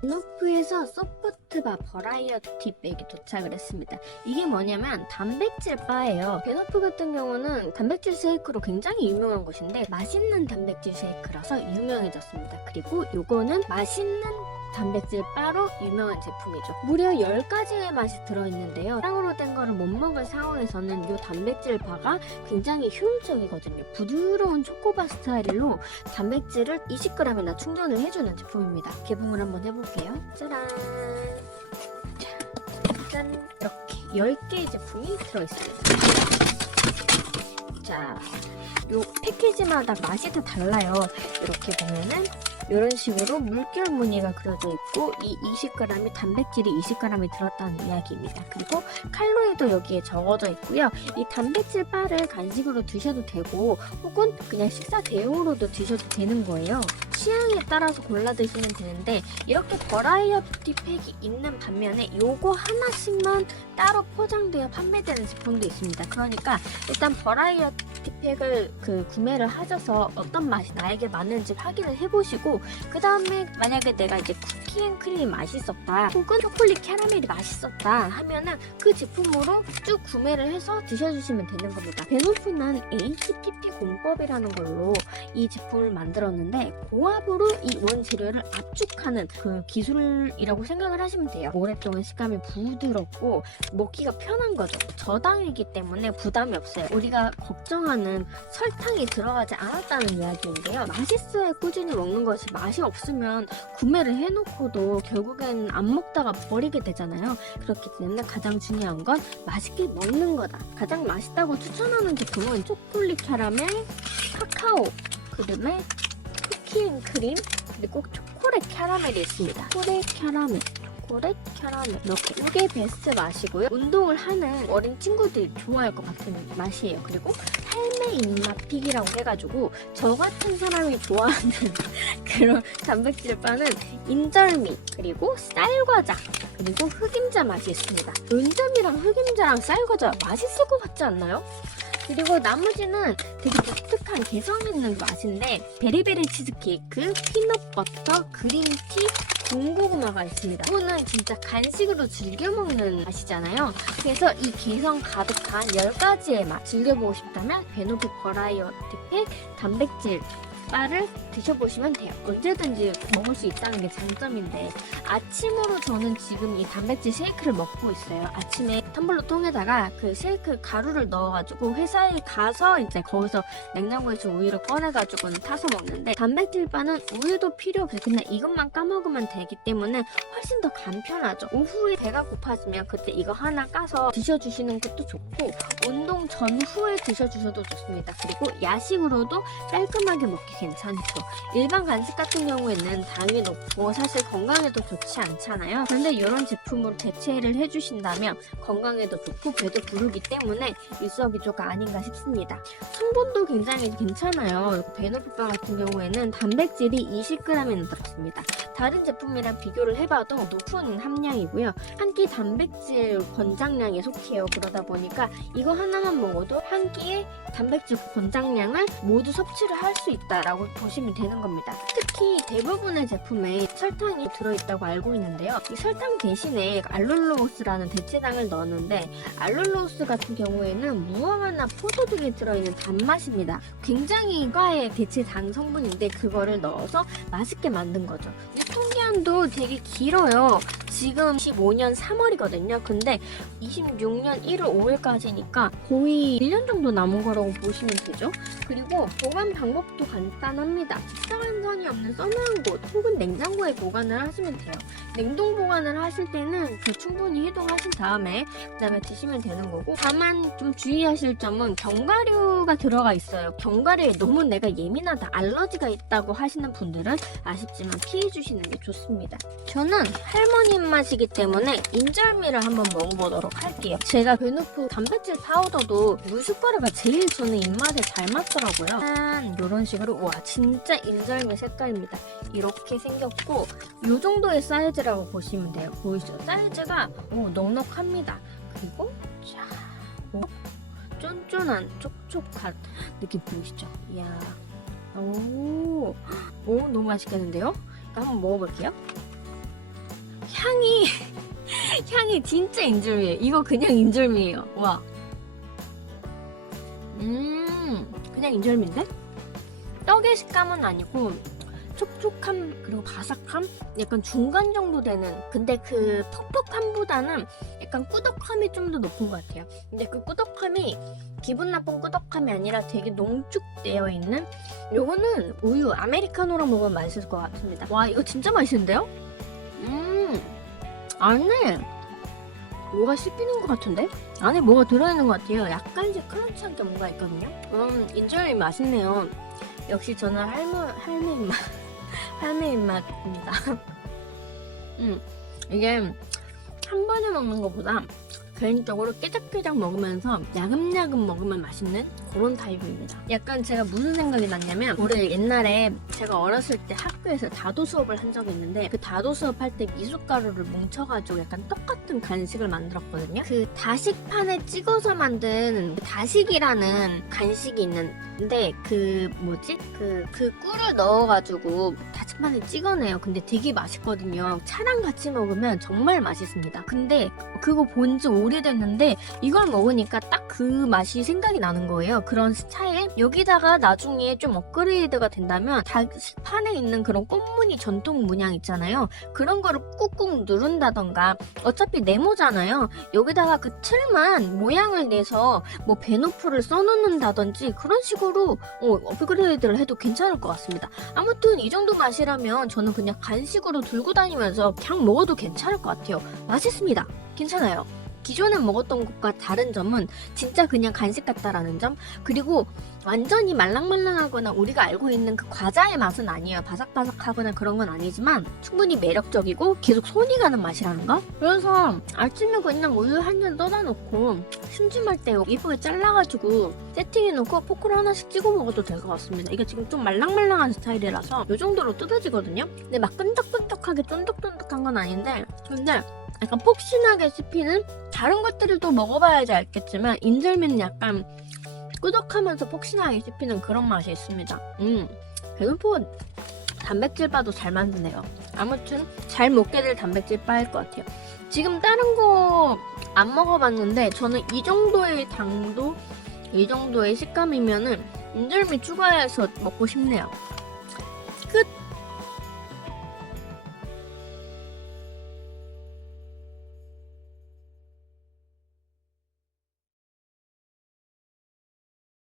베노프에서 소프트바 버라이어티 백이 도착을 했습니다. 이게 뭐냐면 단백질 바예요. 베노프 같은 경우는 단백질 쉐이크로 굉장히 유명한 곳인데 맛있는 단백질 쉐이크라서 유명해졌습니다. 그리고 요거는 맛있는 단백질 바로 유명한 제품이죠. 무려 10가지의 맛이 들어있는데요. 쌍으로 된 거를 못 먹을 상황에서는 이 단백질 바가 굉장히 효율적이거든요. 부드러운 초코바 스타일로 단백질을 20g이나 충전을 해주는 제품입니다. 개봉을 한번 해볼게요. 짜란! 짠! 이렇게 10개의 제품이 들어있습니다. 자, 요 패키지마다 맛이 다 달라요. 이렇게 보면은 이런 식으로 물결 무늬가 그려져 있고 이 20g이 단백질이 20g이 들었다는 이야기입니다. 그리고 칼로리도 여기에 적어져 있고요. 이 단백질 바를 간식으로 드셔도 되고 혹은 그냥 식사 대용으로도 드셔도 되는 거예요. 취향에 따라서 골라 드시면 되는데 이렇게 버라이어티 팩이 있는 반면에 요거 하나씩만 따로 포장되어 판매되는 제품도 있습니다. 그러니까 일단 버라이어티 팩을 구매를 하셔서 어떤 맛이 나에게 맞는지 확인을 해보시고 그 다음에 만약에 내가 이제 쿠키앤크림이 맛있었다 혹은 초콜릿 캐러멜이 맛있었다 하면은 그 제품으로 쭉 구매를 해서 드셔주시면 되는 겁니다. 베노프는 HPP 공법이라는 걸로 이 제품을 만들었는데 고압으로 이 원재료를 압축하는 그 기술이라고 생각을 하시면 돼요. 오랫동안 식감이 부드럽고 먹기가 편한 거죠. 저당이기 때문에 부담이 없어요. 우리가 걱정하는 설탕이 들어가지 않았다는 이야기인데요. 맛있어야 꾸준히 먹는 것이 맛이 없으면 구매를 해놓고도 결국엔 안 먹다가 버리게 되잖아요. 그렇기 때문에 가장 중요한 건 맛있게 먹는 거다. 가장 맛있다고 추천하는 제품은 초콜릿 캐러멜, 카카오, 그다음에 쿠키앤크림, 그리고 초콜릿 캐러멜이 있습니다. 초콜릿 캐러멜 이렇게 이게 베스트 맛이고요. 운동을 하는 어린 친구들이 좋아할 것 같은 맛이에요. 그리고 삶의 입맛 픽이라고 해가지고 저 같은 사람이 좋아하는 그런 단백질 바는 인절미, 그리고 쌀과자, 그리고 흑임자 맛이 있습니다. 인절미랑 흑임자랑 쌀과자 맛있을 것 같지 않나요? 그리고 나머지는 되게 독특한 개성 있는 맛인데 베리베리 치즈케이크, 피넛버터, 그린티, 군고구마가 있습니다. 이거는 진짜 간식으로 즐겨 먹는 맛이잖아요. 그래서 이 개성 가득한 10가지의 맛 즐겨보고 싶다면 베노프 버라이어티 팩 단백질 바를 드셔보시면 돼요. 언제든지 먹을 수 있다는 게 장점인데 아침으로 저는 지금 이 단백질 쉐이크를 먹고 있어요. 아침에 텀블러 통에다가 그 쉐이크 가루를 넣어가지고 회사에 가서 이제 거기서 냉장고에서 우유를 꺼내가지고 타서 먹는데 단백질 바는 우유도 필요 없어요. 그냥 이것만 까먹으면 되기 때문에 훨씬 더 간편하죠. 오후에 배가 고파지면 그때 이거 하나 까서 드셔주시는 것도 좋고 운동 전후에 드셔주셔도 좋습니다. 그리고 야식으로도 깔끔하게 먹기 괜찮죠. 일반 간식 같은 경우에는 당이 높고 사실 건강에도 좋지 않잖아요. 그런데 이런 제품으로 대체를 해주신다면 건강에도 좋고 배도 부르기 때문에 일석이조가 아닌가 싶습니다. 성분도 굉장히 괜찮아요. 베노프바 같은 경우에는 단백질이 20g이나 들었습니다. 다른 제품이랑 비교를 해봐도 높은 함량이고요. 한 끼 단백질 권장량에 속해요. 그러다 보니까 이거 하나만 먹어도 한 끼의 단백질 권장량을 모두 섭취를 할 수 있다라고 보시면 되는 겁니다. 특히 대부분의 제품에 설탕이 들어있다고 알고 있는데요. 이 설탕 대신에 알룰로스라는 대체당을 넣었는데 알룰로스 같은 경우에는 무화과나 포도 등이 들어있는 단맛입니다. 굉장히 과의 대체당 성분인데 그거를 넣어서 맛있게 만든 거죠. 유통기한도 되게 길어요. 지금 25년 3월이거든요. 근데 26년 1월 5일까지니까 거의 1년 정도 남은 거라고 보시면 되죠. 그리고 보관 방법도 간단합니다. 직사광선이 없는 서늘한 곳 혹은 냉장고에 보관을 하시면 돼요. 냉동 보관을 하실 때는 충분히 해동하신 다음에 그다음에 드시면 되는 거고 다만 좀 주의하실 점은 견과류가 들어가 있어요. 견과류에 너무 내가 예민하다, 알러지가 있다고 하시는 분들은 아쉽지만 피해 주시는 게 좋습니다. 저는 할머니 입맛이기 때문에 인절미를 한번 먹어보도록 할게요. 제가 베노프 단백질 파우더도 무숟가루가 제일 저는 입맛에 잘 맞더라고요. 짠! 이런 식으로 와 진짜 인절미 색깔입니다. 이렇게 생겼고 이 정도의 사이즈라고 보시면 돼요. 보이시죠? 사이즈가 넉넉합니다. 그리고 자, 쫀쫀한 촉촉한 느낌 보이시죠? 이야, 오 너무 맛있겠는데요? 한번 먹어볼게요. 향이 향이 진짜 인절미예요. 이거 그냥 인절미예요. 와. 그냥 인절미인데? 떡의 식감은 아니고 촉촉함 그리고 바삭함? 약간 중간 정도 되는, 근데 그 퍽퍽함보다는 약간 꾸덕함이 좀 더 높은 것 같아요. 근데 그 꾸덕함이 기분 나쁜 꾸덕함이 아니라 되게 농축되어 있는, 요거는 우유 아메리카노랑 먹으면 맛있을 것 같습니다. 와, 이거 진짜 맛있는데요? 안에 뭐가 씹히는 것 같은데? 안에 뭐가 들어있는 것 같아요. 약간씩 크런치한 게 뭔가 있거든요. 인절미 맛있네요. 역시 저는 할매 입맛 할매 입맛입니다. 이게 한 번에 먹는 것보다 개인적으로 깨작깨작 먹으면서 야금야금 먹으면 맛있는 그런 타입입니다. 약간 제가 무슨 생각이 났냐면, 올해 옛날에 제가 어렸을 때 학교에서 다도 수업을 한 적이 있는데, 그 다도 수업할 때 미숫가루를 뭉쳐가지고 약간 떡같은 간식을 만들었거든요. 그 다식판에 찍어서 만든 다식이라는 간식이 있는데, 그 뭐지? 그 꿀을 넣어가지고 다식판에 찍어내요. 근데 되게 맛있거든요. 차랑 같이 먹으면 정말 맛있습니다. 근데 그거 본지 오래됐는데 이걸 먹으니까 딱 그 맛이 생각이 나는 거예요. 그런 스타일. 여기다가 나중에 좀 업그레이드가 된다면 다식판에 있는 그런 꽃무늬 전통 문양 있잖아요. 그런 거를 꾹꾹 누른다던가, 어차피 네모잖아요. 여기다가 그 틀만 모양을 내서 뭐 베노프를 써놓는다든지 그런 식으로 업그레이드를 해도 괜찮을 것 같습니다. 아무튼 이 정도 맛이라면 저는 그냥 간식으로 들고 다니면서 그냥 먹어도 괜찮을 것 같아요. 맛있습니다. 괜찮아요. 기존에 먹었던 것과 다른 점은 진짜 그냥 간식 같다라는 점, 그리고 완전히 말랑말랑하거나 우리가 알고 있는 그 과자의 맛은 아니에요. 바삭바삭하거나 그런 건 아니지만 충분히 매력적이고 계속 손이 가는 맛이라는 거. 그래서 아침에 그냥 우유 한 잔 떠다 놓고 심심할 때 예쁘게 잘라가지고 세팅해놓고 포크로 하나씩 찍어 먹어도 될 것 같습니다. 이게 지금 좀 말랑말랑한 스타일이라서 이 정도로 뜯어지거든요. 근데 막 끈적끈적하게 쫀득쫀득한 건 아닌데, 근데 약간 폭신하게 씹히는, 다른 것들을 또 먹어봐야지 알겠지만 인절미는 약간 꾸덕하면서 폭신하게 씹히는 그런 맛이 있습니다. 배고프 단백질 바도 잘 만드네요. 아무튼 잘 먹게 될 단백질 바일 것 같아요. 지금 다른 거 안 먹어봤는데 저는 이 정도의 당도, 이 정도의 식감이면은 인절미 추가해서 먹고 싶네요.